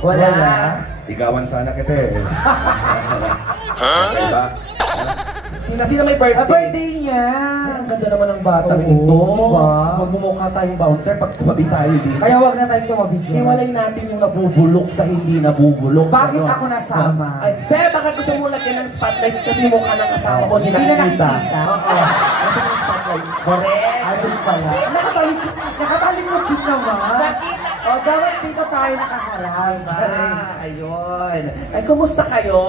Wala. Igawan sana kita eh. Diba? Sino may birthday? Birthday niya! Ay, ang ganda naman ng bata Oo, ito. diba? Magmumukha tayong bouncer pag tumabi tayo dito. Kaya wag na tayong tumabigyan. Iwalay natin yung nabubulok sa hindi nabubulok. Bakit Ano? ako nasama? Ay, sir, baka gusto mo lagyan ng spotlight kasi mukha ng kasama ko, hindi Hindi na nakikita. nakikita? Oo. Nasa yung spotlight. Correct. Ayun pala. Nakatalikod din naman. Nakita. O, dapat dito tayo nakaharap. Ayun. Ay, kumusta kayo?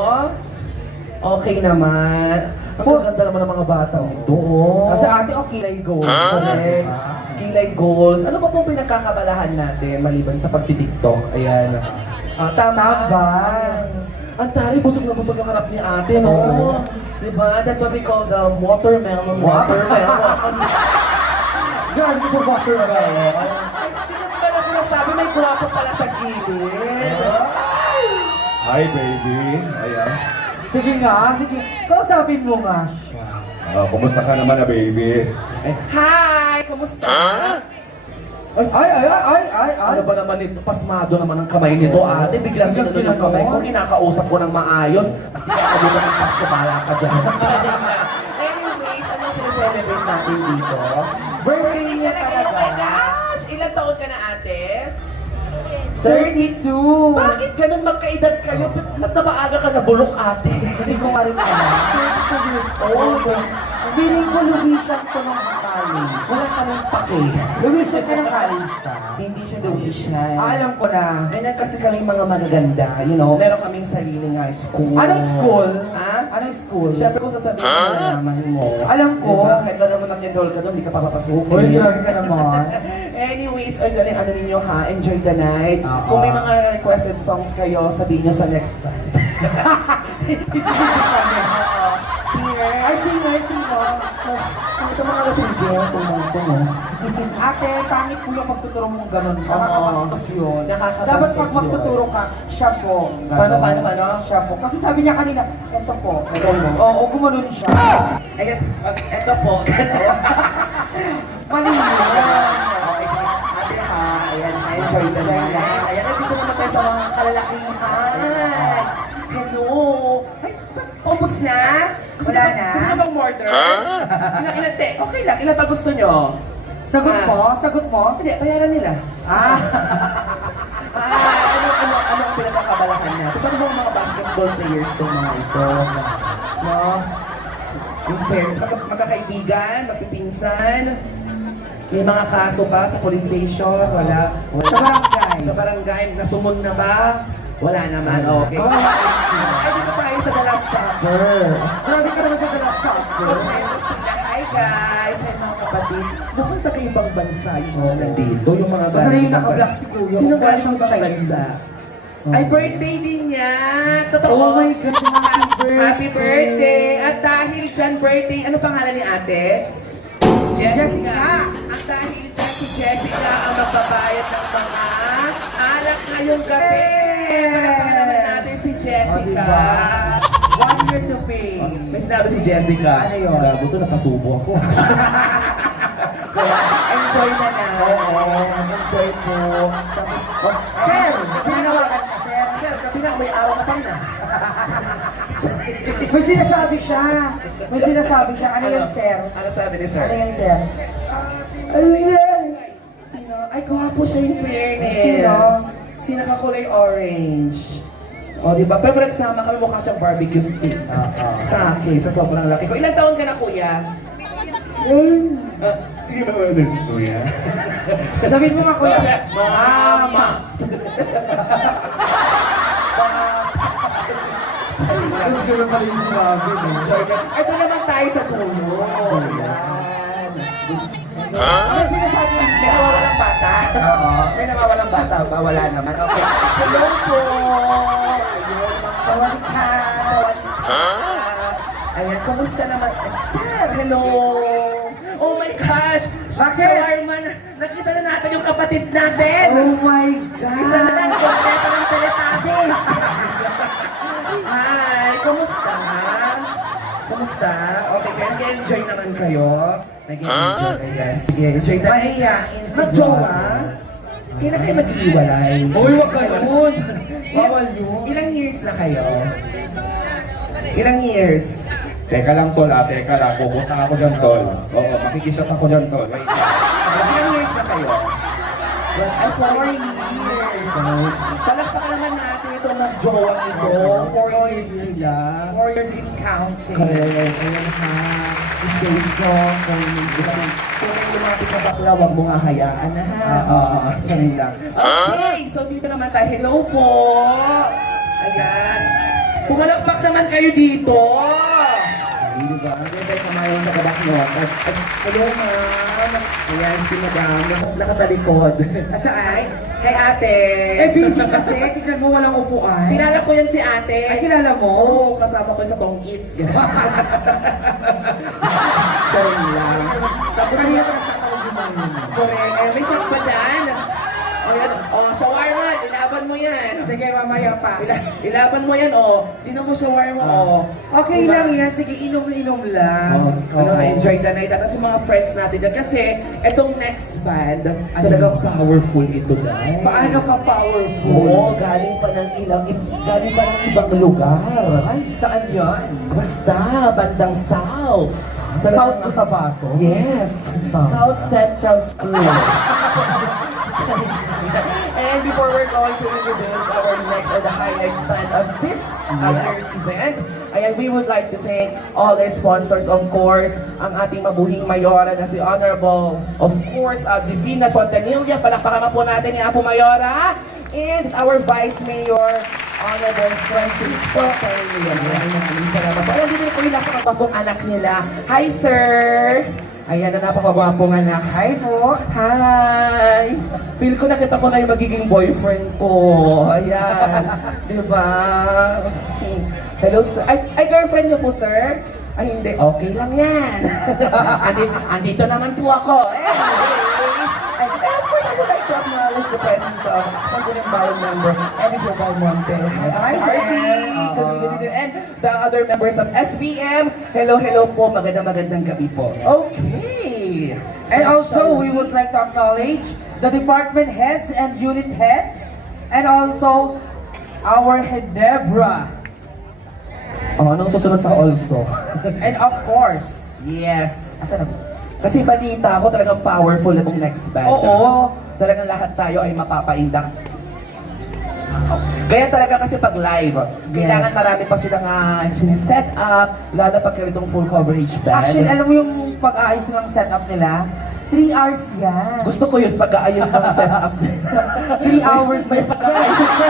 Okay naman. Ang ganda naman ng mga bata ito. Kasi ate, o kilay gold. Correct. Kilay goals. Ano ba pong pinagkakabalahan natin maliban sa pagtitiktok? Ayan. Tama. Tabang. Ang tari, busog na busog yung harap ni ate, no? Oo. Diba? That's what we call the watermelon. Watermelon. Grabe ko sa water na Ay, hindi ko pala sinasabi, may kurapo pala sa gilid. Hi, baby. Ayan. Sige nga, sige. Kausapin mo nga siya. Kumusta ka naman na, baby? Hi! Kamusta? Ay. Ano ba naman ito? Pasmado naman ang kamay nito, ate. Biglang ginano yung kamay ko. Kinakausap ko ng maayos. Nakakabutan ng Pasko, bahala ka dyan. Anyways, ano yung sineselebrate natin dito? Birthday niya Oh my talaga. gosh! Ilang taon ka na, ate? 32. Bakit ganun magkaedad kayo? Mas napaaga ka na bulok, ate. Hindi ko nga rin alam. 32 years old. Feeling ko lumisan ko ng college. Wala ka nang pake. Lumisan ka ng college ka. Hindi siya lumisyan. Alam ko na. Ganyan kasi kaming mga magaganda, you know, meron kaming sariling high school. Anong school? Ha? Anong school? Siyempre kung sasabihin mo na naman mo. Alam ko. Diba? Kahit wala naman nag-enroll ka doon, hindi ka papapasukin. Uy, grabe ka naman. Anyways, ay galing ano ninyo ha, enjoy the night. Oo. Kung may mga requested songs kayo, sabihin nyo sa next time. Singer. Ay, singer. Ito mga lasingge, tumutong. Ate, pangit po yung pagtuturo mong ganun. Oo. Nakakabastos yun. Nakakabastos Dapat pag yun. magtuturo ka, siya po. Paano? Siya po. Kasi sabi niya kanina, eto po. Ito po. Oo, gumanon siya. Ayan, ito po. Mali yun. Okay, so, ate ha, ayan, enjoy the night. Ayan, dito naman tayo sa mga kalalakihan. Hello. Ay, ubos na? Wala na. Gusto nyo bang order? Ilan, te? Okay lang, ilan pa gusto nyo? Sagot mo? Sagot mo? Hindi, bayaran nila. Ah. Ano ang pinagkakabalahan natin? Paano ba ang mga basketball players itong mga ito? No? Yung friends, magkakaibigan, magpipinsan. May mga kaso ba sa police station? Wala. Sa barangay. Sa barangay, nasumon na ba? Wala naman, okay. Ay, dito tayo sa The Last Supper. Grabe ka naman sa dalas soccer. Hi guys! Hi mga kapatid. Mukhang taga-ibang bansa yung mga nandito. Yung mga Basta na yung naka-black si Kuya. Sino Mukha galing siyang ibang Chinese. bansa? Ay, birthday din niya! Totoo! Oh my God, happy birthday! Happy birthday! At dahil dyan birthday, ano pangalan ni ate? Jessica! At dahil dyan si Jessica ang magbabayad ng mga alak ngayong gabi! Palakpakan naman natin si Jessica! Oh, 1 year to pay. May sinabi si Jessica. Ano yun? Gago to, napasubo ako. Kaya, enjoy na na. Oo, enjoy po. Tapos, Sir! Pinawagan ka, sir. sir, gabi na, may araw ka pa rin ah. May sinasabi siya. May sinasabi siya. Ano yan, sir? Ano sabi ni sir? Ano yan, sir? Ano yan? Sino? Ay, gwapo siya in fairness. Sino? Sino ka kulay orange? O, di ba? Pero pag nagsama kami, mukha siyang barbecue stick. Sa akin, sa sobrang laki ko. Ilang taon ka na, kuya? Hindi ba ba kuya? Sabihin mo nga, kuya. Mama! Gusto ko pala yung sinabi. Ito naman tayo sa tulong. Yan. Ano sinasabi niya? May nawawalang bata? Oo. May nawawalang bata ba? Wala naman. Okay. Hello po! Ayun, masawali ka. Ayan, kumusta naman? Sir, hello! Oh my gosh! Bakit? Shawarma, nakita na natin yung kapatid natin! Oh my God! Isa na lang, kompleto ng Teletubbies! Hi! Kumusta? Kumusta? Okay, kaya nag-enjoy naman kayo? Nag-enjoy. Ayan. Sige, enjoy na. Mahiyain siguro. Mag-jowa? Kaya na kayo mag-iiwalay. Uy, wag ganun! Bawal yun. Ilang years na kayo? Ilang years? Teka lang tol teka lang. Pupunta ako dyan tol. Oo, makikisat ako dyan tol. Wait lang. Ilang years na kayo? Well, 4 years. Palakpakan naman natin itong nag-jowa ito. 4 years sila. 4 years in counting. Correct. Ayan ha. Stay strong. Kung may lumapit na bakla, huwag mo nga hayaan na ha. Sorry lang. Okay, so dito naman tayo. Hello po. Ayan. Pumalakpak naman kayo dito. Hindi ba? Hindi tayo kamayon sa kabak mo. Hello ma'am. Ayan si madam. Nakatalikod. Asaan? Kay ate. Busy kasi. Tignan mo, walang upuan. Kilala ko yan si ate. Ay, kilala mo? Oo, kasama ko sa Tong Eats. Sorry lang. Tapos Kanina ka nagtatawag yung mga yun. correct. Eh, may shot pa dyan. Ayan. Oh, shawarma. Ilaban mo yan. Sige, mamaya pa. Ilaban mo yan, oh. Tingnan mo shawarma, oh. Okay Diba? lang yan. Sige, inom-inom lang. Enjoy the night. At sa mga friends natin dyan. Kasi, itong next band, talagang powerful ito dahil. Paano ka powerful? Oo, galing pa ng ibang lugar. Ay, saan yan? Basta, bandang South. South Cotabato? Yes. Tama. South Central School. And before we're going to introduce our next or the highlight band of this year's event, ayan, we would like to thank all their sponsors, of course, ang ating mabuhing mayora na si Honorable, of course, Divina Fontanilla. Palakpakan po natin ni Apo Mayora. And our Vice Mayor, Honorable Francisco Carrillo. Maraming salamat po. Ayan, dito po yung napakabagong anak nila. Hi, sir! Ayan na napakagwapong anak. Hi po! Hi! Feel ko nakita ko na yung magiging boyfriend ko. Ayan. Diba? Hello, sir. Ay, girlfriend niyo po, sir? Ay, hindi. Okay lang yan. Andito naman po ako. Anyways, and of course, I would like to acknowledge the presence of Sangguniang Bayan member, Eddie Joe Balmonte. Hi, sir. Good. And the other members of SBM. Hello po. Magandang gabi po. Okay. And also, we would like to acknowledge the department heads and unit heads, and also our Hedebra. Anong susunod sa also? And of course, Yes. asan na ba? Kasi balita ko talagang powerful itong next band. Oo. Talagang lahat tayo ay mapapaindak. Kaya talaga kasi pag live, kailangan marami pa silang siniset up, lalo pag ganitong full coverage band. Actually, alam mo yung pag-aayos ng setup nila? 3 hours yan. Gusto ko yun pag-aayos ng setup. 3 hours May pag-aayos na.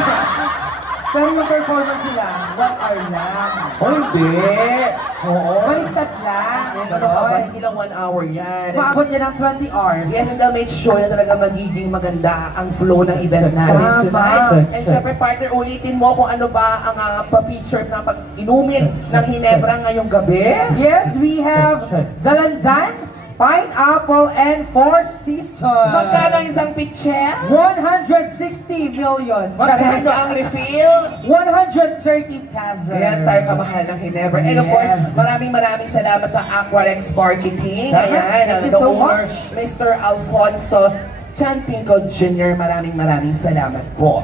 Pero yung performance nila, 1 hour lang. Oh, hindi. Oo. Baliktad lang. Ano ka ba? Hindi lang 1 hour yan. Maabot niya ng 20 hours. Yes, and I'll make sure na talaga magiging maganda ang flow ng event natin Tama. tonight. And syempre, partner, ulitin mo kung ano ba ang pa-feature na pag-inumin ng Hinebra ngayong gabi. Yes, we have Dalandan, Pineapple, and Four Seasons. Magkano isang pitcher? 160 million. Magkano ang refill? 130 pesos. Ayan tayo kamahal ng Hinebra. And of course, Yes. maraming salamat sa Aqualex Marketing. Tama. Ayan, Thank you the so owner, much. Mr. Alfonso Chantinco Jr. Maraming salamat po.